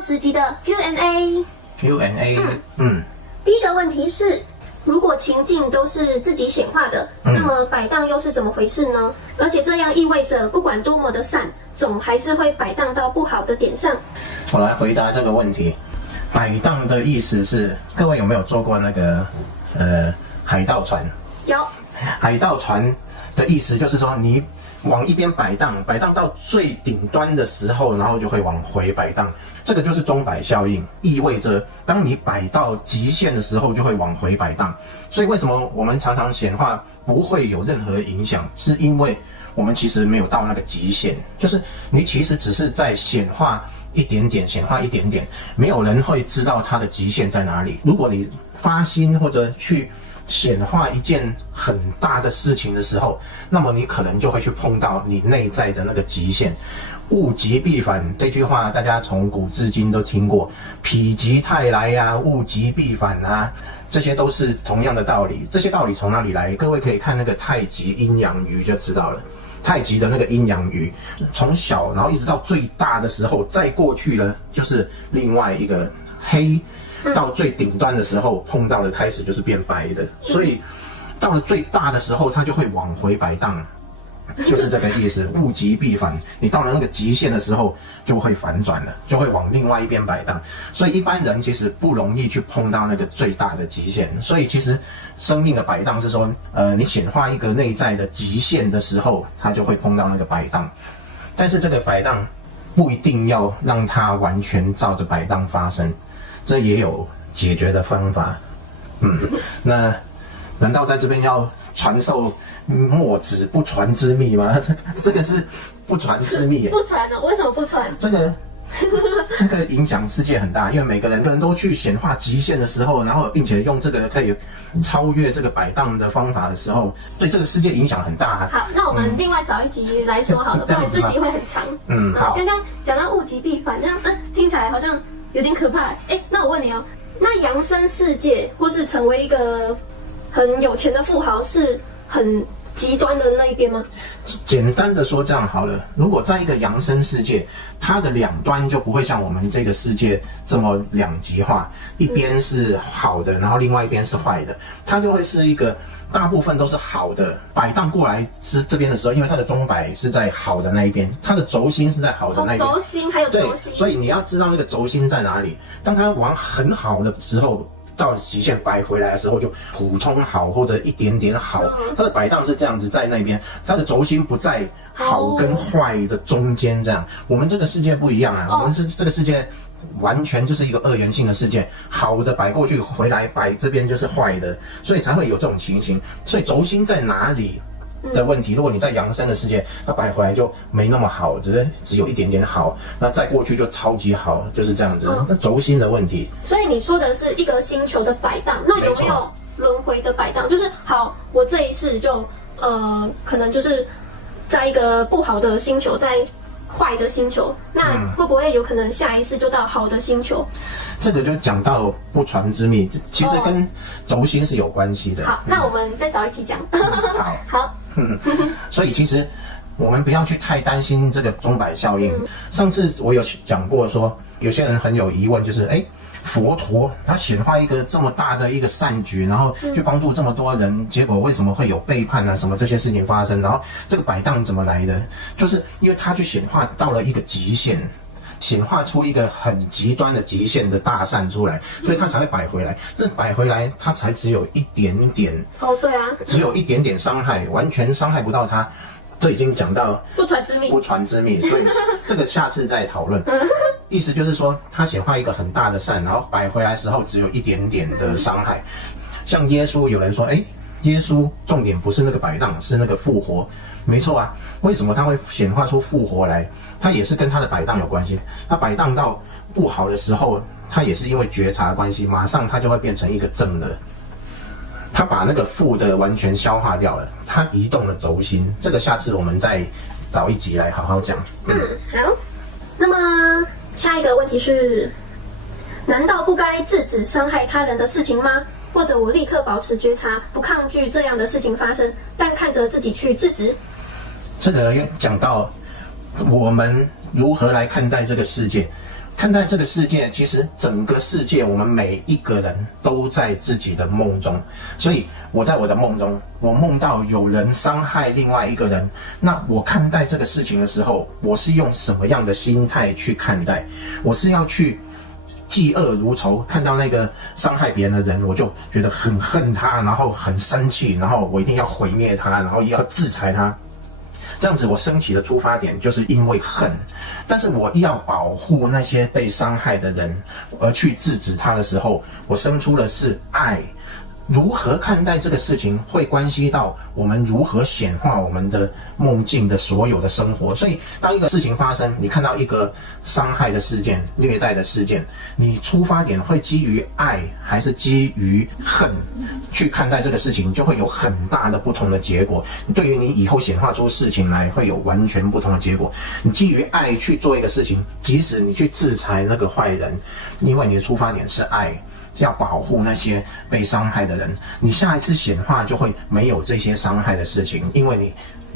10集的 Q&A。第一个问题是，如果情境都是自己显化的，那么摆荡又是怎么回事呢？而且这样意味着，不管多么的善，总还是会摆荡到不好的点上。我来回答这个问题。摆荡的意思是，各位有没有坐过那个海盗船？有。海盗船的意思就是说，你往一边摆荡，摆荡到最顶端的时候，然后就会往回摆荡。这个就是钟摆效应，意味着当你摆到极限的时候，就会往回摆荡。所以为什么我们常常显化不会有任何影响，是因为我们其实没有到那个极限，就是你其实只是在显化一点点，显化一点点，没有人会知道它的极限在哪里。如果你发心或者去显化一件很大的事情的时候，那么你可能就会去碰到你内在的那个极限。物极必反这句话，大家从古至今都听过，否极泰来呀，物极必反啊，这些都是同样的道理。这些道理从哪里来？各位可以看那个太极阴阳鱼就知道了。太极的那个阴阳鱼，从小然后一直到最大的时候，再过去了就是另外一个黑，到最顶端的时候碰到的开始就是变白的，所以到了最大的时候，它就会往回摆荡。就是这个意思，物极必反。你到了那个极限的时候，就会反转了，就会往另外一边摆荡。所以一般人其实不容易去碰到那个最大的极限。所以其实生命的摆荡是说，你显化一个内在的极限的时候，它就会碰到那个摆荡。但是这个摆荡不一定要让它完全照着摆荡发生，这也有解决的方法。那难道在这边要传授墨子不传之秘吗？这个是不传之秘。不传的，为什么不传？这个影响世界很大，因为每个人都去显化极限的时候，然后并且用这个可以超越这个摆荡的方法的时候，对这个世界影响很大。好，那我们另外找一集来说好了，不然这集会很长。好。刚刚讲到物极必反，这样听起来好像有点可怕。那我问你哦，那扬升世界或是成为一个很有钱的富豪是很极端的那一边吗？简单的说这样好了，如果在一个扬升世界，它的两端就不会像我们这个世界这么两极化，一边是好的，然后另外一边是坏的，它就会是一个大部分都是好的，摆荡过来是这边的时候，因为它的钟摆是在好的那一边，它的轴心是在好的那一边。轴心还有轴心。对，所以你要知道那个轴心在哪里。当它往很好的时候，到极限摆回来的时候就普通好或者一点点好，它的摆荡是这样子在那边，它的轴心不在好跟坏的中间这样。我们这个世界不一样啊，我们是这个世界完全就是一个二元性的世界，好的摆过去回来摆这边就是坏的，所以才会有这种情形。所以轴心在哪里的问题，如果你在扬升的世界，它摆回来就没那么好，只有一点点好，那再过去就超级好，就是这样子。那轴心的问题。所以你说的是一个星球的摆荡，那有没有轮回的摆荡？就是好，我这一世就可能就是在一个不好的星球，在坏的星球，那会不会有可能下一世就到好的星球？这个就讲到不传之秘，其实跟轴心是有关系的。好，那我们再找一题讲。好。所以其实我们不要去太担心这个钟摆效应。上次我有讲过说，有些人很有疑问，就是佛陀他显化一个这么大的一个善举，然后去帮助这么多人，结果为什么会有背叛啊什么这些事情发生？然后这个摆荡怎么来的？就是因为他去显化到了一个极限，显化出一个很极端的极限的大善出来，所以他才会摆回来。这摆回来，他才只有一点点。对啊，只有一点点伤害，完全伤害不到他。这已经讲到不传之秘，不传之秘，所以这个下次再讨论。意思就是说，他显化一个很大的善，然后摆回来的时候只有一点点的伤害。像耶稣，有人说，耶稣重点不是那个摆荡，是那个复活。没错啊，为什么他会显化出复活来？他也是跟他的摆荡有关系。他摆荡到不好的时候，他也是因为觉察关系，马上他就会变成一个正的。他把那个负的完全消化掉了，他移动了轴心。这个下次我们再找一集来好好讲。好。那么下一个问题是，难道不该制止伤害他人的事情吗？或者我立刻保持觉察，不抗拒这样的事情发生，但看着自己去制止？这个又讲到我们如何来看待这个世界。看待这个世界，其实整个世界我们每一个人都在自己的梦中，所以我在我的梦中，我梦到有人伤害另外一个人，那我看待这个事情的时候，我是用什么样的心态去看待？我是要去嫉恶如仇，看到那个伤害别人的人，我就觉得很恨他，然后很生气，然后我一定要毁灭他，然后要制裁他。这样子我升起的出发点就是因为恨，但是我要保护那些被伤害的人，而去制止他的时候，我生出的是爱。如何看待这个事情，会关系到我们如何显化我们的梦境的所有的生活。所以当一个事情发生，你看到一个伤害的事件、虐待的事件，你出发点会基于爱还是基于恨去看待这个事情，就会有很大的不同的结果。对于你以后显化出事情来，会有完全不同的结果。你基于爱去做一个事情，即使你去制裁那个坏人，因为你的出发点是爱，要保护那些被伤害的人，你下一次显化就会没有这些伤害的事情，因为你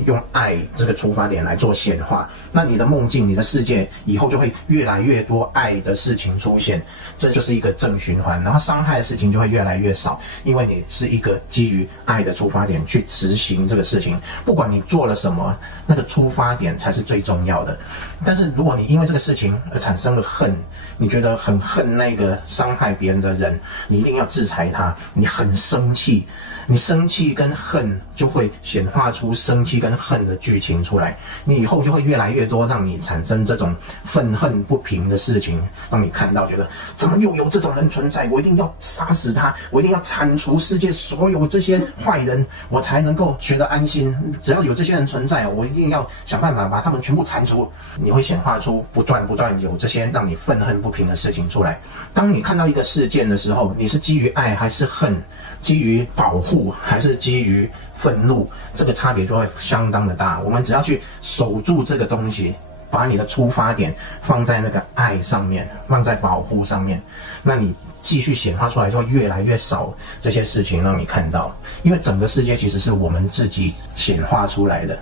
用爱这个出发点来做显化，那你的梦境、你的世界以后就会越来越多爱的事情出现，这就是一个正循环，然后伤害的事情就会越来越少，因为你是一个基于爱的出发点去执行这个事情，不管你做了什么，那个出发点才是最重要的。但是如果你因为这个事情而产生了恨，你觉得很恨那个伤害别人的人，你一定要制裁他，你很生气，你生气跟恨就会显化出生气跟恨的剧情出来，你以后就会越来越多让你产生这种愤恨不平的事情，让你看到觉得怎么又有这种人存在，我一定要杀死他，我一定要铲除世界所有这些坏人，我才能够觉得安心。只要有这些人存在，我一定要想办法把他们全部铲除。你会显化出不断有这些让你愤恨不平的事情出来。当你看到一个事件的时候，你是基于爱还是恨，基于保护还是基于愤怒，这个差别就会相当的大。我们只要去守住这个东西，把你的出发点放在那个爱上面，放在保护上面，那你继续显化出来就会越来越少这些事情让你看到，因为整个世界其实是我们自己显化出来的，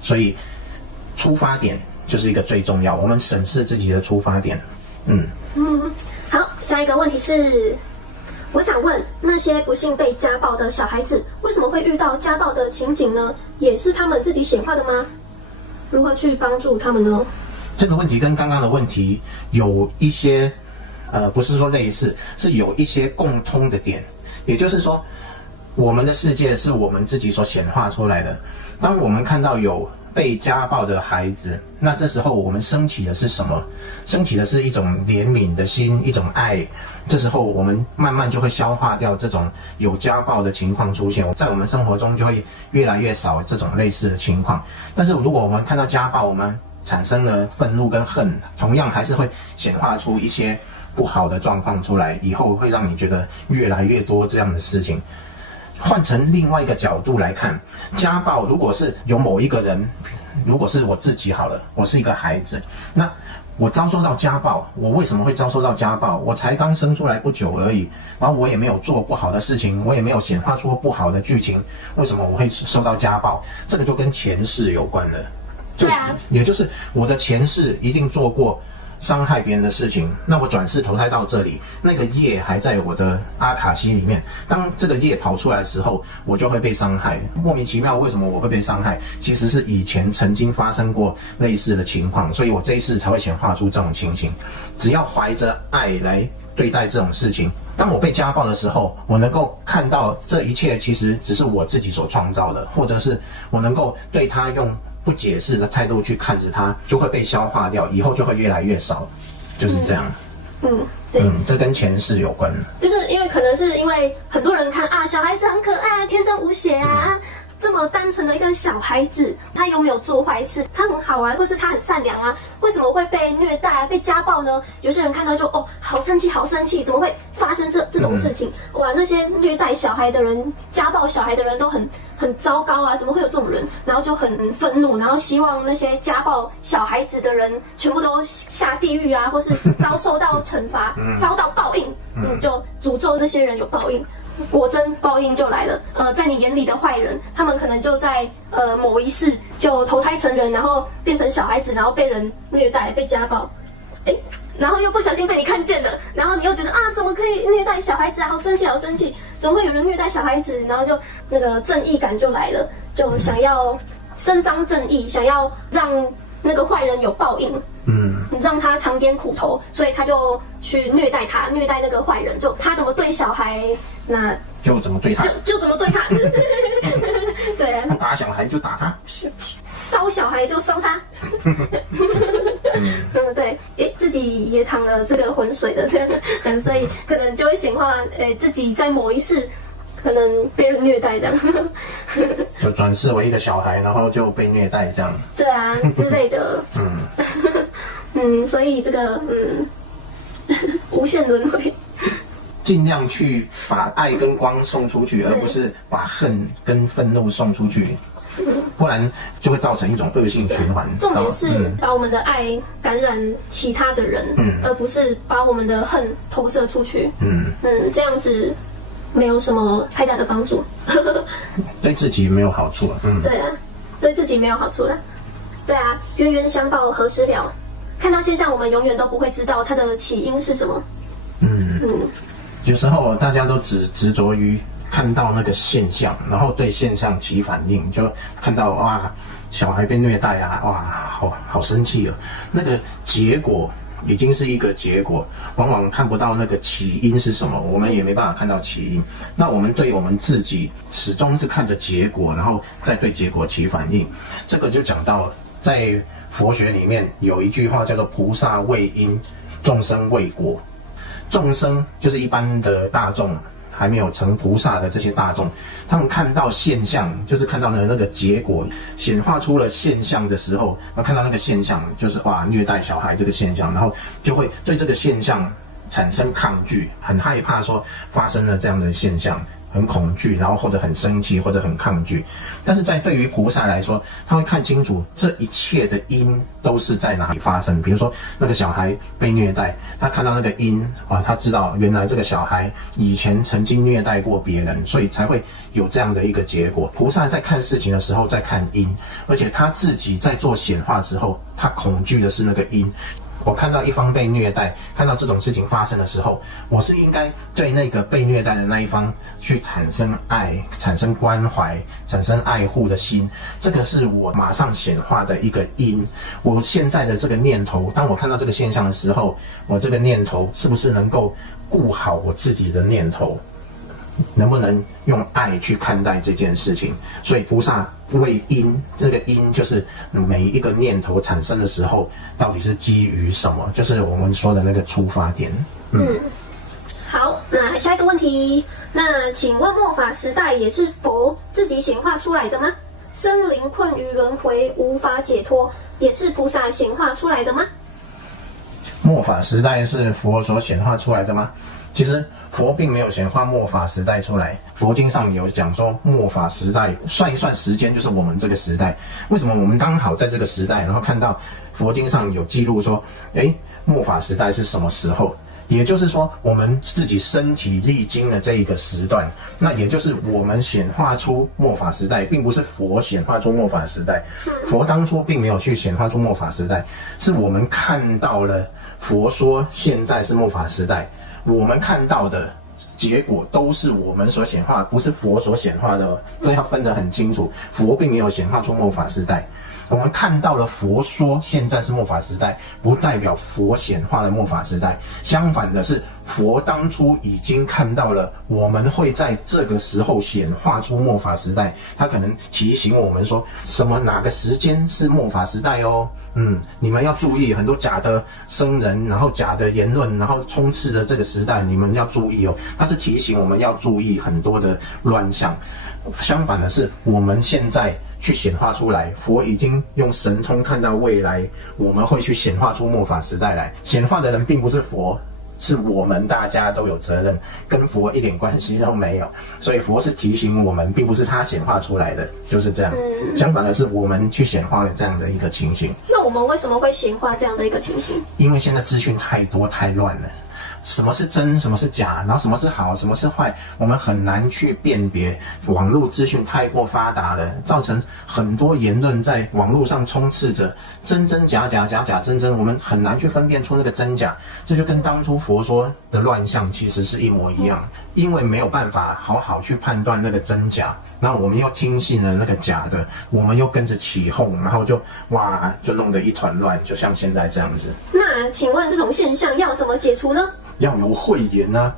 所以出发点就是一个最重要，我们审视自己的出发点。好，下一个问题是，我想问那些不幸被家暴的小孩子，为什么会遇到家暴的情景呢？也是他们自己显化的吗？如何去帮助他们呢？这个问题跟刚刚的问题有一些不是说类似，是有一些共通的点。也就是说，我们的世界是我们自己所显化出来的。当我们看到有被家暴的孩子，那这时候我们升起的是什么？升起的是一种怜悯的心，一种爱。这时候我们慢慢就会消化掉这种有家暴的情况出现，在我们生活中就会越来越少这种类似的情况。但是如果我们看到家暴，我们产生了愤怒跟恨，同样还是会显化出一些不好的状况出来，以后会让你觉得越来越多这样的事情。换成另外一个角度来看，家暴如果是有某一个人，如果是我自己好了，我是一个孩子，那我遭受到家暴，我为什么会遭受到家暴？我才刚生出来不久而已，然后我也没有做不好的事情，我也没有显化出不好的剧情，为什么我会受到家暴？这个就跟前世有关了。对啊，也就是我的前世一定做过伤害别人的事情，那我转世投胎到这里，那个业还在我的阿卡西里面。当这个业跑出来的时候，我就会被伤害。莫名其妙，为什么我会被伤害？其实是以前曾经发生过类似的情况，所以我这一世才会显化出这种情形。只要怀着爱来对待这种事情，当我被家暴的时候，我能够看到这一切其实只是我自己所创造的，或者是我能够对他用不解释的态度去看着它，就会被消化掉，以后就会越来越少，就是这样。对，这跟前世有关，就是因为可能是因为很多人看啊，小孩子很可爱啊，天真无邪啊。这么单纯的一个小孩子，他有没有做坏事？他很好啊，或是他很善良啊？为什么会被虐待、被家暴呢？有些人看到就好生气，好生气，怎么会发生这种事情？哇，那些虐待小孩的人、家暴小孩的人都很糟糕啊！怎么会有这种人？然后就很愤怒，然后希望那些家暴小孩子的人全部都下地狱啊，或是遭受到惩罚，遭到报应。就诅咒那些人有报应。果真报应就来了，在你眼里的坏人，他们可能就在某一世就投胎成人，然后变成小孩子，然后被人虐待、被家暴。然后又不小心被你看见了，然后你又觉得啊，怎么可以虐待小孩子啊，好生气，好生气，怎么会有人虐待小孩子？然后就那个正义感就来了，就想要伸张正义，想要让那个坏人有报应，让他尝点苦头，所以他就去虐待那个坏人，就他怎么对小孩，那就怎么对他，就怎么对他，对啊，他打小孩就打他，烧小孩就烧他，对，自己也淌了这个浑水的这样，所以可能就会显化，自己在某一世可能被人虐待这样，就转世为一个小孩，然后就被虐待这样，对啊之类的，所以这个无限轮回。尽量去把爱跟光送出去，而不是把恨跟愤怒送出去，不然就会造成一种恶性循环。重点是把我们的爱感染其他的人，而不是把我们的恨投射出去。这样子没有什么太大的帮助，对自己没有好处。对啊，对自己没有好处啦。对啊，冤冤相报何时了？看到现象，我们永远都不会知道它的起因是什么。有时候大家都只执着于看到那个现象，然后对现象起反应，就看到哇，小孩被虐待啊，哇，好生气哦。那个结果已经是一个结果，往往看不到那个起因是什么，我们也没办法看到起因。那我们对我们自己始终是看着结果，然后再对结果起反应。这个就讲到在佛学里面有一句话叫做“菩萨为因，众生为果”。众生就是一般的大众，还没有成菩萨的这些大众，他们看到现象，就是看到那个结果显化出了现象的时候，看到那个现象就是哇，虐待小孩这个现象，然后就会对这个现象产生抗拒，很害怕说发生了这样的现象，很恐惧，然后或者很生气，或者很抗拒。但是对于菩萨来说，他会看清楚这一切的因都是在哪里发生。比如说那个小孩被虐待，他看到那个因他知道原来这个小孩以前曾经虐待过别人，所以才会有这样的一个结果。菩萨在看事情的时候在看因，而且他自己在做显化的时候，他恐惧的是那个因。我看到一方被虐待，看到这种事情发生的时候，我是应该对那个被虐待的那一方去产生爱、产生关怀、产生爱护的心，这个是我马上显化的一个因。我现在的这个念头，当我看到这个现象的时候，我这个念头是不是能够顾好我自己的念头？能不能用爱去看待这件事情？所以菩萨为因，那个因就是每一个念头产生的时候，到底是基于什么？就是我们说的那个出发点。好，那下一个问题，那请问末法时代也是佛自己显化出来的吗？生灵困于轮回无法解脱，也是菩萨显化出来的吗？末法时代是佛所显化出来的吗？其实佛并没有显化末法时代出来，佛经上有讲说末法时代算一算时间就是我们这个时代。为什么我们刚好在这个时代，然后看到佛经上有记录说末法时代是什么时候？也就是说我们自己身体历经了这一个时段，那也就是我们显化出末法时代，并不是佛显化出末法时代。佛当初并没有去显化出末法时代，是我们看到了佛说现在是末法时代，我们看到的结果都是我们所显化，不是佛所显化的，这要分得很清楚。佛并没有显化出末法时代，我们看到了佛说现在是末法时代，不代表佛显化了末法时代。相反的是，佛当初已经看到了我们会在这个时候显化出末法时代，他可能提醒我们说哪个时间是末法时代哦。你们要注意很多假的僧人，然后假的言论，然后充斥着这个时代，你们要注意哦。他是提醒我们要注意很多的乱象。相反的是，我们现在去显化出来，佛已经用神通看到未来，我们会去显化出末法时代来。显化的人并不是佛，是我们大家都有责任，跟佛一点关系都没有。所以佛是提醒我们，并不是他显化出来的，就是这样。相反的是，我们去显化了这样的一个情形。那我们为什么会显化这样的一个情形？因为现在资讯太多太乱了。什么是真，什么是假，然后什么是好，什么是坏，我们很难去辨别。网络资讯太过发达了，造成很多言论在网络上充斥着真真假假，假假真真，我们很难去分辨出那个真假。这就跟当初佛说的乱象其实是一模一样，因为没有办法好好去判断那个真假，那我们又听信了那个假的，我们又跟着起哄，然后就弄得一团乱，就像现在这样子。那请问这种现象要怎么解除呢？要有慧眼啊，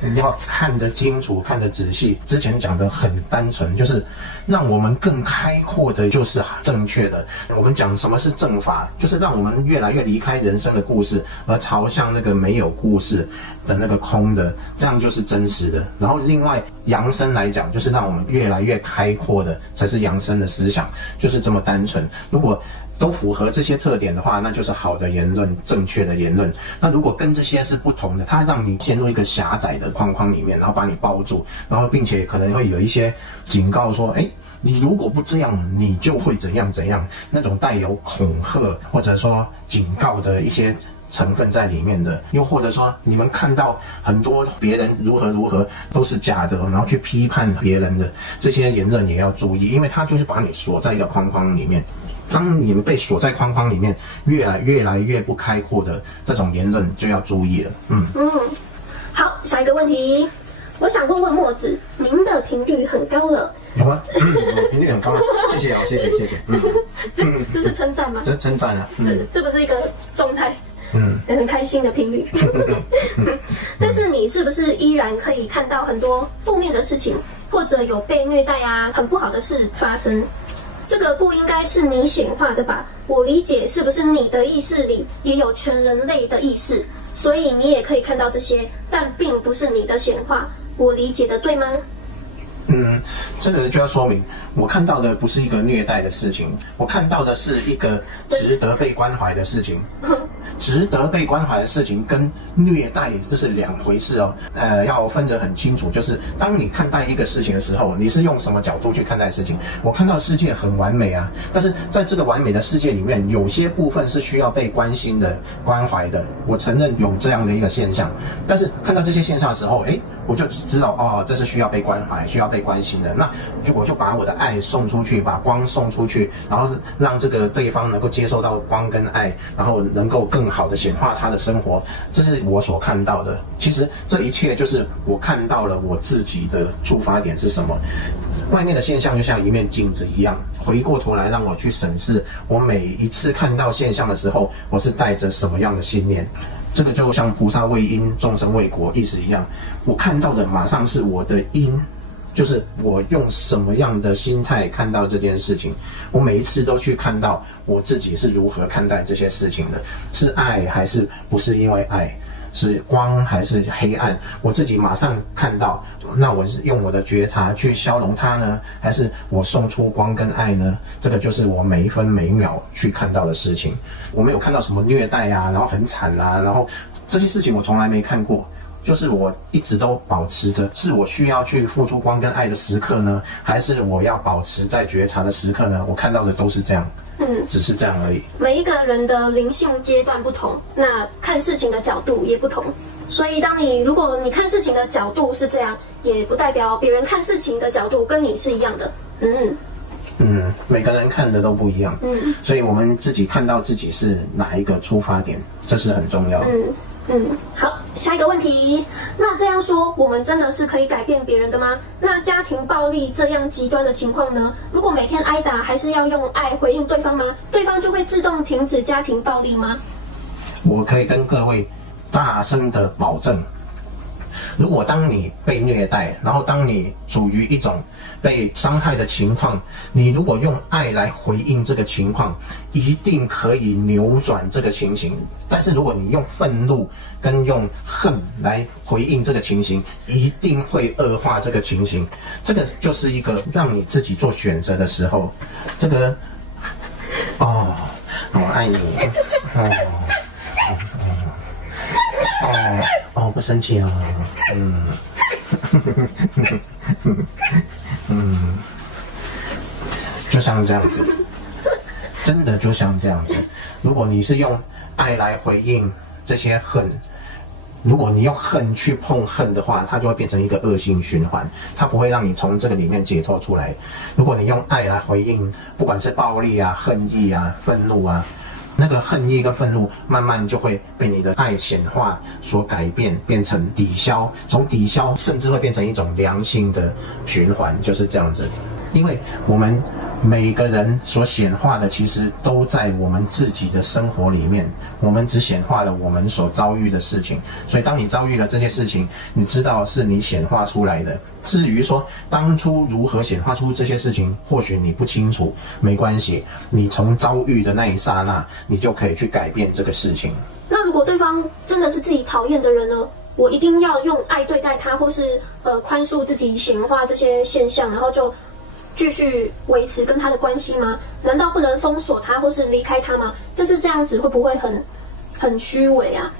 你要看得清楚，看得仔细。之前讲的很单纯，就是让我们更开阔的，就是正确的。我们讲什么是正法，就是让我们越来越离开人生的故事，而朝向那个没有故事的那个空的，这样就是真实的。然后另外扬升来讲，就是让我们越来越开阔的，才是扬升的思想，就是这么单纯。如果都符合这些特点的话，那就是好的言论，正确的言论。那如果跟这些是不同的，它让你陷入一个狭窄的框框里面，然后把你包住，然后并且可能会有一些警告说，你如果不这样，你就会怎样怎样，那种带有恐吓或者说警告的一些成分在里面的，又或者说你们看到很多别人如何都是假的，然后去批判别人的这些言论也要注意，因为它就是把你锁在一个框框里面。当你们被锁在框框里面，越来越不开阔的这种言论就要注意了。好，下一个问题，我想问墨子，您的频率很高了。有吗？我频率很高了，谢谢。这是称赞吗？这称赞啊。这不是一个状态。很开心的频率。但是你是不是依然可以看到很多负面的事情，或者有被虐待啊，很不好的事发生？这个不应该是你显化的吧？我理解是不是你的意识里也有全人类的意识，所以你也可以看到这些，但并不是你的显化。我理解的对吗？这个就要说明，我看到的不是一个虐待的事情，我看到的是一个值得被关怀的事情。值得被关怀的事情跟虐待这是两回事哦。要分得很清楚，就是当你看待一个事情的时候，你是用什么角度去看待事情？我看到世界很完美啊，但是在这个完美的世界里面，有些部分是需要被关心的、关怀的。我承认有这样的一个现象，但是看到这些现象的时候，我就知道这是需要被关怀、需要被关心的。那我就把我的爱送出去，把光送出去，然后让这个对方能够接受到光跟爱，然后能够更好的显化他的生活。这是我所看到的。其实这一切就是我看到了我自己的出发点是什么。外面的现象就像一面镜子一样，回过头来让我去审视我每一次看到现象的时候，我是带着什么样的信念。这个就像菩萨为因，众生为果意思一样，我看到的马上是我的因，就是我用什么样的心态看到这件事情。我每一次都去看到我自己是如何看待这些事情的，是爱还是不是因为爱，是光还是黑暗，我自己马上看到，那我是用我的觉察去消融它呢，还是我送出光跟爱呢？这个就是我每一分每一秒去看到的事情。我没有看到什么虐待啊，然后很惨啊，然后这些事情我从来没看过。就是我一直都保持着，是我需要去付出光跟爱的时刻呢，还是我要保持在觉察的时刻呢？我看到的都是这样，只是这样而已。每一个人的灵性阶段不同，那看事情的角度也不同。所以如果你看事情的角度是这样，也不代表别人看事情的角度跟你是一样的。每个人看的都不一样。所以我们自己看到自己是哪一个出发点，这是很重要的。好，下一个问题。那这样说，我们真的是可以改变别人的吗？那家庭暴力这样极端的情况呢？如果每天挨打，还是要用爱回应对方吗？对方就会自动停止家庭暴力吗？我可以跟各位大声的保证，如果当你被虐待，然后当你处于一种被伤害的情况，你如果用爱来回应这个情况，一定可以扭转这个情形。但是如果你用愤怒跟用恨来回应这个情形，一定会恶化这个情形。这个就是一个让你自己做选择的时候。这个我爱你，不生气啊，就像这样子，真的就像这样子。如果你是用爱来回应这些恨，如果你用恨去碰恨的话，它就会变成一个恶性循环，它不会让你从这个里面解脱出来。如果你用爱来回应，不管是暴力啊、恨意啊、愤怒啊，那个恨意跟愤怒慢慢就会被你的爱显化所改变，变成抵消，从抵消甚至会变成一种良性的循环，就是这样子。因为我们每个人所显化的其实都在我们自己的生活里面，我们只显化了我们所遭遇的事情，所以当你遭遇了这些事情，你知道是你显化出来的。至于说当初如何显化出这些事情，或许你不清楚，没关系，你从遭遇的那一刹那，你就可以去改变这个事情。那如果对方真的是自己讨厌的人呢？我一定要用爱对待他，或是宽恕自己显化这些现象，然后就继续维持跟他的关系吗？难道不能封锁他或是离开他吗？但是这样子会不会很虚伪啊？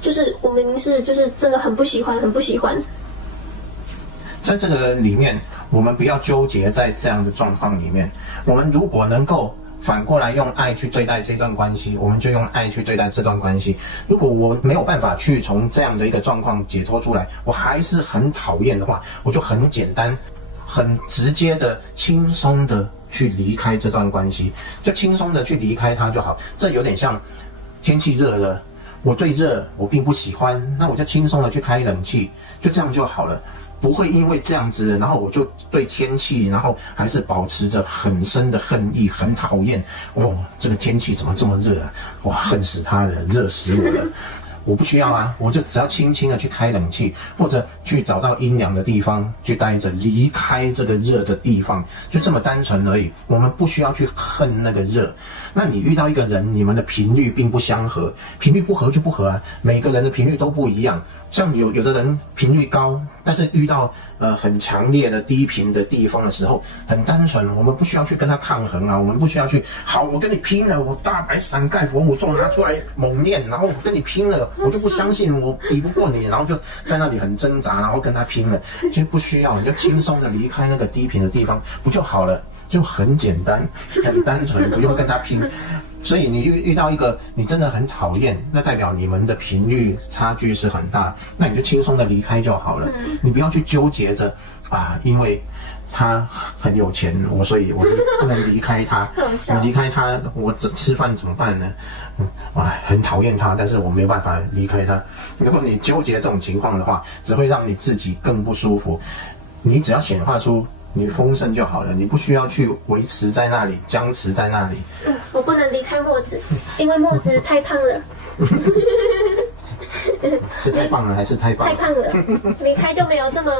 就是我明明是就是真的很不喜欢，很不喜欢。在这个里面，我们不要纠结在这样的状况里面。我们如果能够反过来用爱去对待这段关系，我们就用爱去对待这段关系。如果我没有办法去从这样的一个状况解脱出来，我还是很讨厌的话，我就很简单很直接的轻松的去离开这段关系，就轻松的去离开它就好。这有点像天气热了，我对热我并不喜欢，那我就轻松的去开冷气，就这样就好了。不会因为这样子，然后我就对天气，然后还是保持着很深的恨意，很讨厌。哦，这个天气怎么这么热啊？哇，恨死他了，热死我了。我不需要啊，我就只要轻轻的去开冷气，或者去找到阴凉的地方去待着，离开这个热的地方，就这么单纯而已。我们不需要去恨那个热。那你遇到一个人，你们的频率并不相合，频率不合就不合啊。每个人的频率都不一样，像有的人频率高，但是遇到很强烈的低频的地方的时候，很单纯，我们不需要去跟他抗衡啊，我们不需要去好，我跟你拼了，我大白伞盖佛母咒拿出来猛念，然后我跟你拼了。我就不相信我抵不过你，然后就在那里很挣扎，然后跟他拼了。其实不需要，你就轻松的离开那个低频的地方不就好了？就很简单，很单纯，不用跟他拼。所以你遇到一个你真的很讨厌，那代表你们的频率差距是很大，那你就轻松的离开就好了。你不要去纠结着啊，因为他很有钱，所以我不能离开他。我离开他，我吃饭怎么办呢？很讨厌他，但是我没有办法离开他。如果你纠结这种情况的话，只会让你自己更不舒服。你只要显化出你丰盛就好了，你不需要去维持在那里，僵持在那里。我不能离开墨子，因为墨子太胖了。是太棒了还是太棒？太胖了，离开就没有这么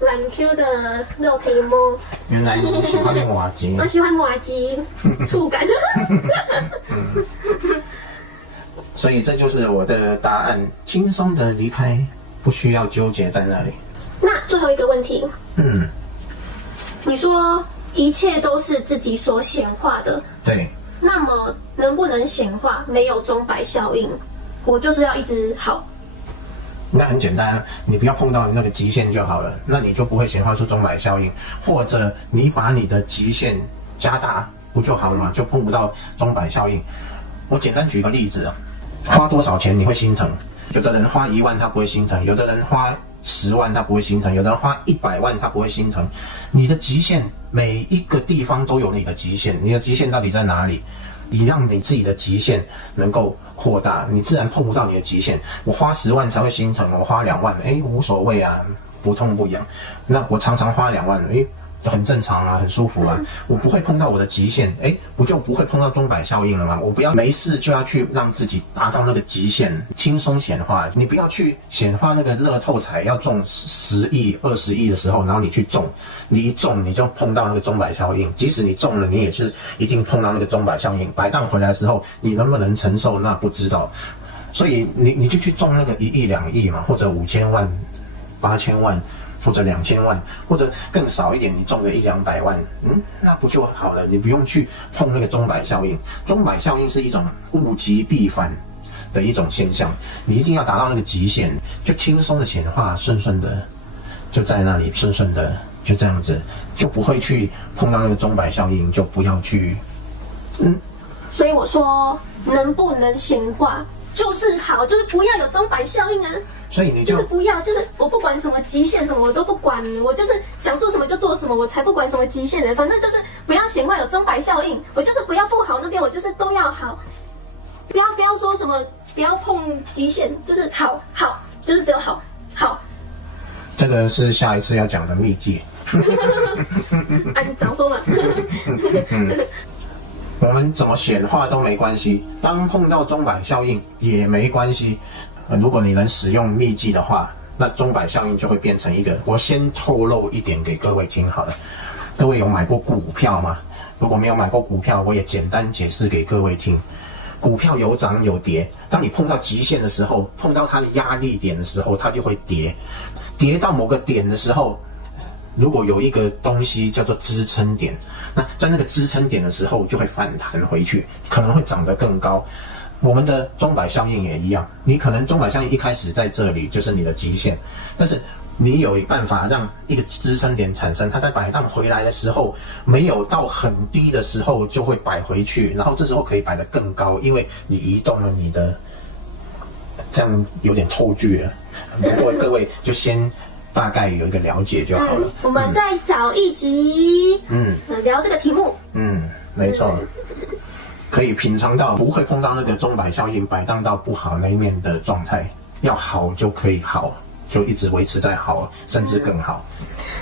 软 Q 的肉可以摸。原来你喜欢麻糬，我喜欢麻糬，触感。所以这就是我的答案，轻松的离开，不需要纠结在那里。那最后一个问题，你说一切都是自己所显化的，对。那么能不能显化没有钟摆效应？我就是要一直好。那很简单，你不要碰到那个极限就好了，那你就不会显化出钟摆效应，或者你把你的极限加大不就好了吗？就碰不到钟摆效应。我简单举个例子，花多少钱你会心疼？有的人花1万他不会心疼，有的人花10万他不会心疼，有的人花100万他不会心疼。你的极限，每一个地方都有你的极限，你的极限到底在哪里？你让你自己的极限能够扩大，你自然碰不到你的极限。我花10万才会心疼，我花2万，无所谓啊，不痛不痒。那我常常花2万，很正常啊，很舒服啊。我不会碰到我的极限，我就不会碰到钟摆效应了吗？我不要没事就要去让自己达到那个极限，轻松显化。你不要去显化那个乐透彩要中10亿、20亿的时候，然后你去中，你一中你就碰到那个钟摆效应。即使你中了，你也是一定碰到那个钟摆效应。摆荡回来的时候，你能不能承受？那不知道。所以你就去中那个1亿、2亿嘛，或者5000万、8000万。或者2000万，或者更少一点，你中个100-200万，那不就好了？你不用去碰那个钟摆效应。钟摆效应是一种物极必反的一种现象，你一定要达到那个极限，就轻松的显化，顺顺的就在那里，顺顺的就这样子，就不会去碰到那个钟摆效应，就不要去。所以我说，能不能显化就是好，就是不要有钟摆效应啊。所以你就是不要，就是我不管什么极限什么我都不管，我就是想做什么就做什么，我才不管什么极限的，反正就是不要显化有钟摆效应，我就是不要不好那边，我就是都要好，不要说什么不要碰极限，就是好，就是只有好。这个是下一次要讲的秘籍。啊，你早说嘛。我们怎么显化都没关系，当碰到钟摆效应也没关系。如果你能使用秘籍的话，那钟摆效应就会变成一个。我先透露一点给各位听好了。各位有买过股票吗？如果没有买过股票，我也简单解释给各位听。股票有涨有跌，当你碰到极限的时候，碰到它的压力点的时候，它就会跌。跌到某个点的时候，如果有一个东西叫做支撑点，那在那个支撑点的时候就会反弹回去，可能会涨得更高。我们的钟摆效应也一样，你可能钟摆效应一开始在这里就是你的极限，但是你有办法让一个支撑点产生，它在摆荡回来的时候，没有到很低的时候就会摆回去，然后这时候可以摆得更高，因为你移动了你的，这样有点透剧了。不过各位就先大概有一个了解就好了。我们再找一集，聊这个题目。没错。可以品尝到不会碰到那个钟摆效应摆荡到不好那一面的状态，要好就可以好，就一直维持在好，甚至更好。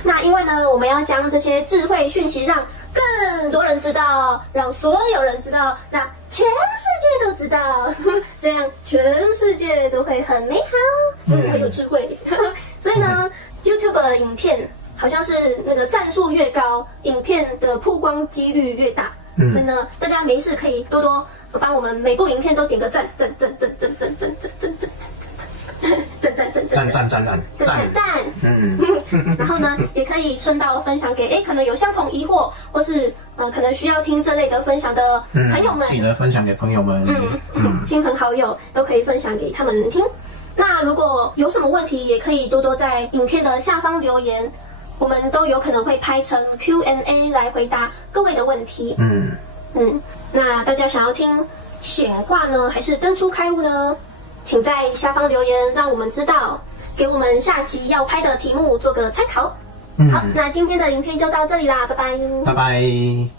那因为呢，我们要将这些智慧讯息让更多人知道，让所有人知道，让全世界都知道，这样全世界都会很美好，很有智慧。所以呢 ，YouTube 的影片好像是那个赞数越高，影片的曝光几率越大。所以呢，大家没事可以多多帮我们每部影片都点个赞，赞，然后呢，也可以顺道分享给可能有相同疑惑，或是可能需要听这类的分享的朋友们，记得分享给朋友们，亲朋好友都可以分享给他们听。那如果有什么问题，也可以多多在影片的下方留言。我们都有可能会拍成 Q&A 来回答各位的问题。那大家想要听显化呢，还是登出开悟呢？请在下方留言，让我们知道，给我们下集要拍的题目做个参考。好，那今天的影片就到这里啦，拜拜。拜拜。